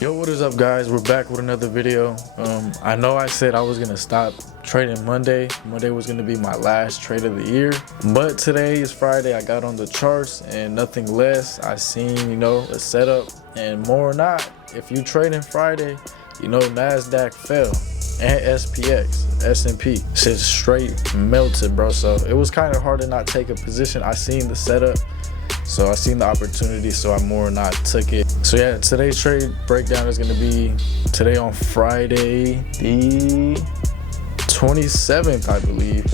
Yo, what is up, guys? We're back with another video. I know I said I was gonna stop trading Monday. Monday was gonna be my last trade of the year, but today is Friday. I got on the charts and nothing less. I seen, a setup, and more or not, if you trading Friday, NASDAQ fell and SPX, S&P shit straight melted, bro. So it was kind of hard to not take a position. I seen the setup, so I seen the opportunity, so I more or not took it. So yeah, today's trade breakdown is gonna be today on Friday the 27th, I believe.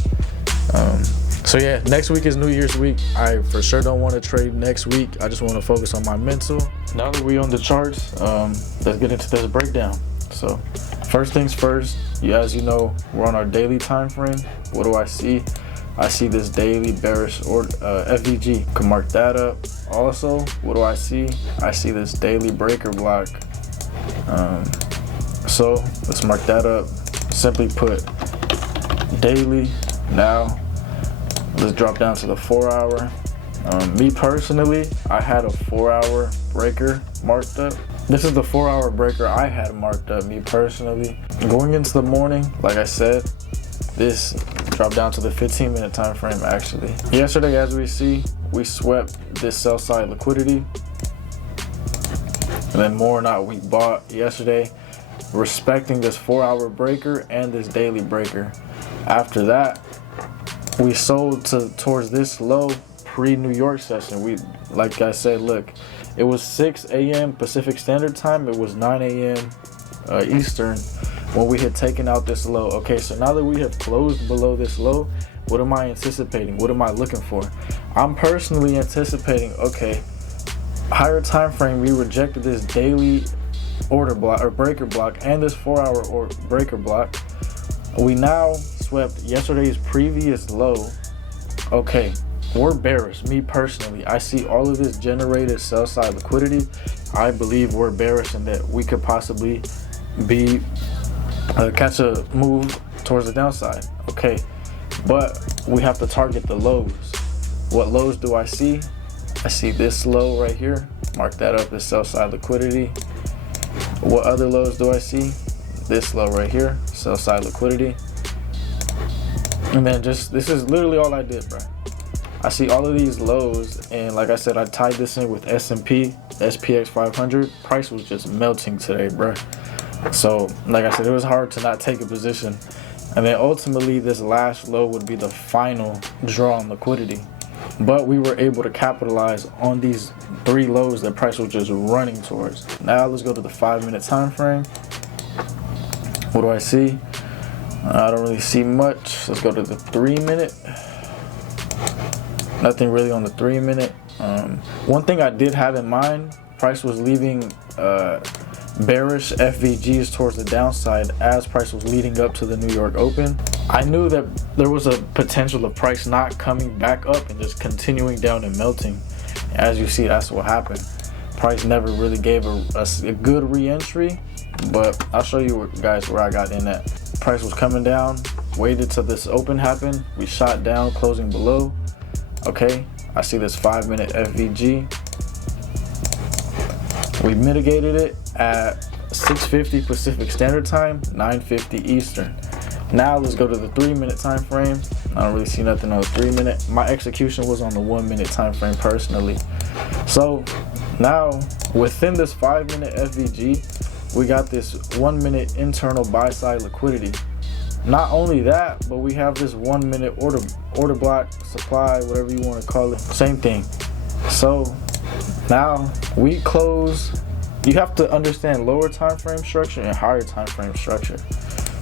So yeah, next week is New Year's week. I for sure don't want to trade next week. I just want to focus on my mental. Now that we on the charts, let's get into this breakdown. So first things first, as you know, we're on our daily time frame. What do I see? I see this daily bearish or FVG. Can mark that up. Also, what do I see? I see this daily breaker block. So let's mark that up. Simply put, daily. Now let's drop down to the 4 hour. Me personally, I had a 4 hour breaker marked up. This is the 4 hour breaker I had marked up, me personally. Going into the morning, like I said, this dropped down to the 15-minute time frame actually. Yesterday, as we see, we swept this sell side liquidity. And then more or not, we bought yesterday, respecting this 4 hour breaker and this daily breaker. After that, we sold towards this low pre-New York session. We, like I said, look, it was 6 a.m. Pacific Standard Time. It was 9 a.m. Eastern when we had taken out this low. Okay, so now that we have closed below this low, what am I anticipating? What am I looking for? I'm personally anticipating, okay, higher time frame, we rejected this daily order block or breaker block and this 4 hour or breaker block. We now swept yesterday's previous low. Okay, we're bearish. Me personally, I see all of this generated sell side liquidity. I believe we're bearish and that we could possibly be catch a move towards the downside. Okay, but we have to target the lows. What lows do I see? I see this low right here. Mark that up as sell side liquidity. What other lows do I see? This low right here, sell side liquidity. And then this is literally all I did, bro. I see all of these lows, and like I said, I tied this in with S&P, SPX 500. Price was just melting today, bro. So, like I said, it was hard to not take a position. And then ultimately, this last low would be the final draw on liquidity. But we were able to capitalize on these three lows that price was just running towards. Now let's go to the 5-minute time frame. What do I see? I don't really see much. Let's go to the 3-minute. Nothing really on the 3-minute. One thing I did have in mind, price was leaving bearish FVGs towards the downside as price was leading up to the New York Open. I knew that there was a potential of price not coming back up and just continuing down and melting. As you see, that's what happened. Price never really gave a good re-entry, but I'll show you guys where I got in at. Price was coming down, waited till this open happened. We shot down, closing below. Okay, I see this 5-minute FVG. We mitigated it at 6:50 Pacific Standard Time, 9:50 Eastern. Now let's go to the 3-minute time frame. I don't really see nothing on the 3-minute. My execution was on the 1-minute time frame personally. So now within this 5-minute FVG, we got this 1-minute internal buy side liquidity. Not only that, but we have this 1-minute order block, supply, whatever you want to call it. Same thing. So now we close. You have to understand lower time frame structure and higher time frame structure.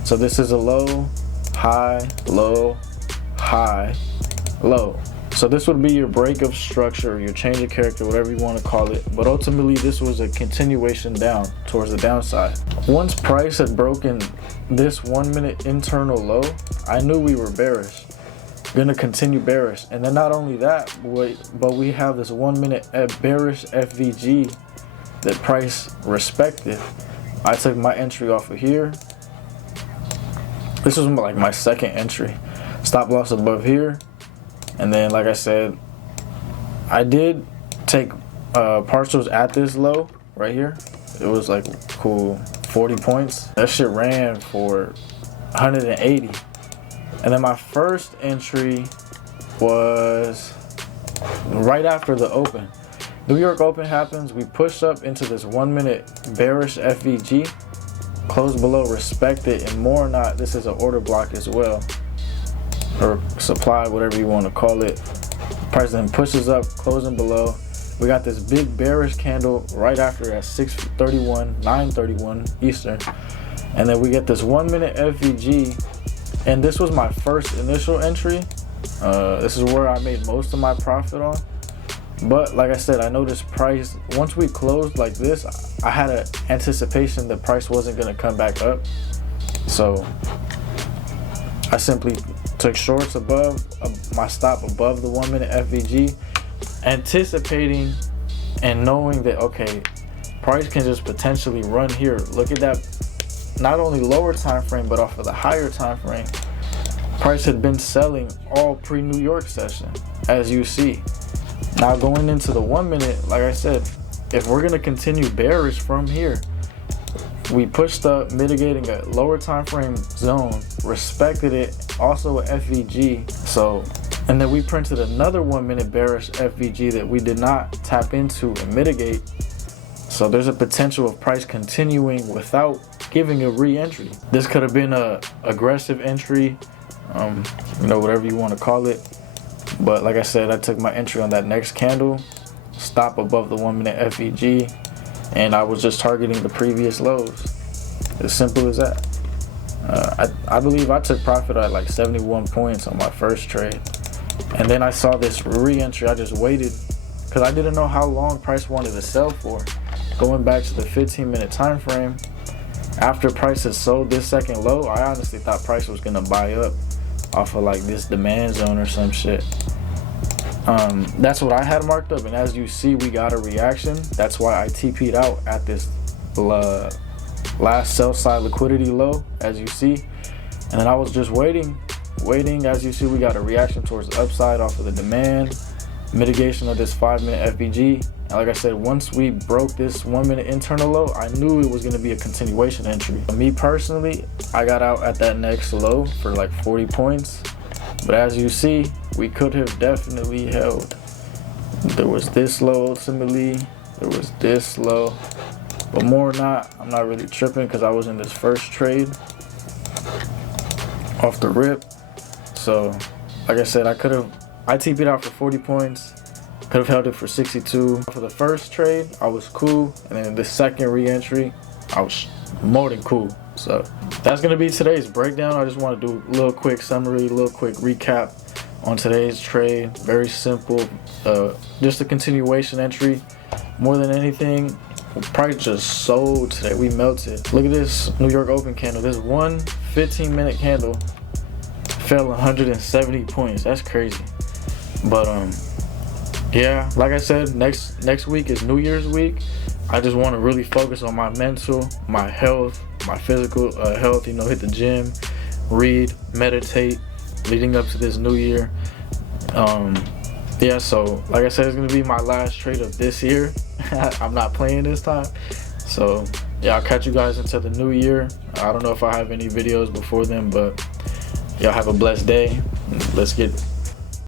So this is a low, high, low, high, low. So this would be your break of structure, or your change of character, whatever you want to call it. But ultimately, this was a continuation down towards the downside. Once price had broken this 1-minute internal low, I knew we were bearish. Gonna continue bearish. And then not only that, but we have this 1-minute bearish FVG that price respected. I took my entry off of here. This was like my second entry. Stop loss above here. And then, like I said, I did take partials at this low right here. it was like cool 40 points. That shit ran for 180. And then my first entry was right after the open. New York Open happens, we push up into this 1 minute bearish FVG, close below, respect it, and more or not, this is an order block as well, or supply, whatever you want to call it. Price then pushes up, closing below. We got this big bearish candle right after at 6:31, 9:31 Eastern, and then we get this 1 minute FVG, and this was my first initial entry. This is where I made most of my profit on. But like I said, I noticed price, once we closed like this, I had an anticipation that price wasn't going to come back up. So I simply took shorts above my stop above the 1 minute FVG, anticipating and knowing that, okay, price can just potentially run here. Look at that, not only lower time frame, but off of the higher time frame. Price had been selling all pre-New York session, as you see. Now going into the 1 minute, like I said, if we're gonna continue bearish from here, we pushed up, mitigating a lower time frame zone, respected it, also a FVG. So, and then we printed another 1 minute bearish FVG that we did not tap into and mitigate. So there's a potential of price continuing without giving a re-entry. This could have been a aggressive entry, whatever you want to call it. But like I said, I took my entry on that next candle, stop above the 1 minute FVG, and I was just targeting the previous lows. As simple as that. I believe I took profit at like 71 points on my first trade. And then I saw this re-entry. I just waited because I didn't know how long price wanted to sell for. Going back to the 15-minute time frame, after price had sold this second low, I honestly thought price was gonna buy up off of like this demand zone or some shit. That's what I had marked up, and as you see, we got a reaction. That's why I TP'd out at this last sell side liquidity low, as you see. And then I was just waiting. As you see, we got a reaction towards the upside off of the demand, mitigation of this 5 minute FVG. And like I said, once we broke this 1 minute internal low, I knew it was going to be a continuation entry. Me personally, I got out at that next low for like 40 points. But as you see, we could have definitely held. There was this low ultimately, there was this low. But more or not, I'm not really tripping because I was in this first trade off the rip. So, like I said, I TP'd out for 40 points. Could have held it for 62. For the first trade, I was cool. And then the second re-entry, I was more than cool. So that's going to be today's breakdown. I just want to do a little quick summary, a little quick recap on today's trade. Very simple. Just a continuation entry. More than anything, price just sold today. We melted. Look at this New York Open candle. This one 15-minute candle fell 170 points. That's crazy. But yeah, like I said, next week is New Year's week. I just want to really focus on my mental, my health, my physical health, hit the gym, read, meditate, leading up to this new year. Yeah, so like I said, it's going to be my last trade of this year. I'm not playing this time. So yeah, I'll catch you guys until the new year. I don't know if I have any videos before then, but y'all have a blessed day. Let's get